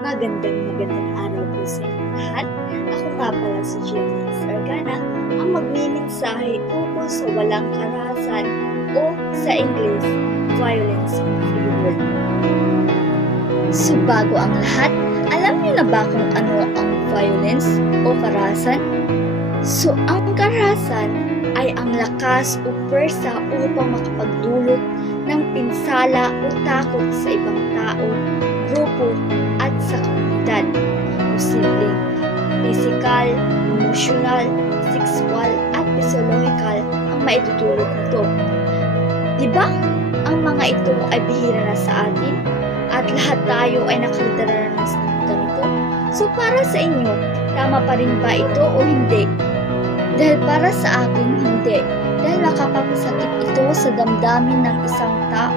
Magandang araw po sa inyong lahat. Ako nga pala si Jenny Sargana, ang magmimensahe tungkol sa walang karahasan o sa English, violence in free world. So bago ang lahat, alam niyo na ba kung ano ang violence o karahasan? So ang karahasan ay ang lakas o pwersa upang makapagdulot ng pinsala o takot sa ibang tao, grupo at sa komunidad. Posibleng physical, emotional, sexual at physiological ang maitutulog nito. Diba? Ang mga ito ay bihira na sa atin at lahat tayo ay nakadaranas ng ganito. So para sa inyo, tama pa rin ba ito o hindi? Dahil para sa akin, hindi. Dahil nakapagpasakit ito sa damdamin ng isang tao.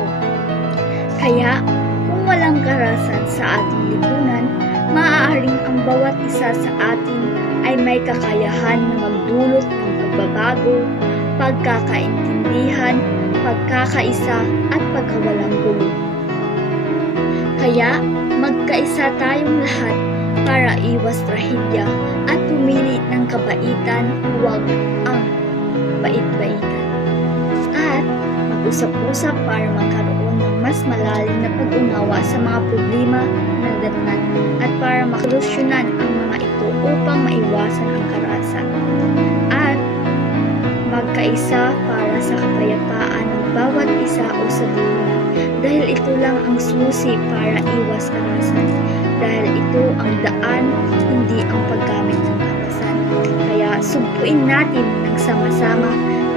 Kaya, kung walang karahasan sa ating lipunan, maaaring ang bawat isa sa atin ay may kakayahan na magdulot ng pagbabago, pagkakaintindihan, pagkakaisa at pagkawalang gulo. Kaya, magkaisa tayong lahat para iwas trahedya at pumili ng kabaitan, huwag ang bait-baitan. At mag-usap-usap para magkaroon ng mas malalim na pag-unawa sa mga problema na nadatnan at para masolusyonan ang mga ito upang maiwasan ang karahasan. At magkaisa para sa kapayapaan ng bawat isa o sa lipunan dahil ito lang ang susi para iwas karahasan. Dahil ito ang daan, hindi ang paggamit ng karahasan. Kaya sugpuin natin ng sama-sama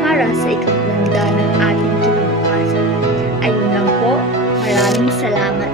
para sa ikaganda ng ating kinabukasan. Ayun lang po, maraming salamat.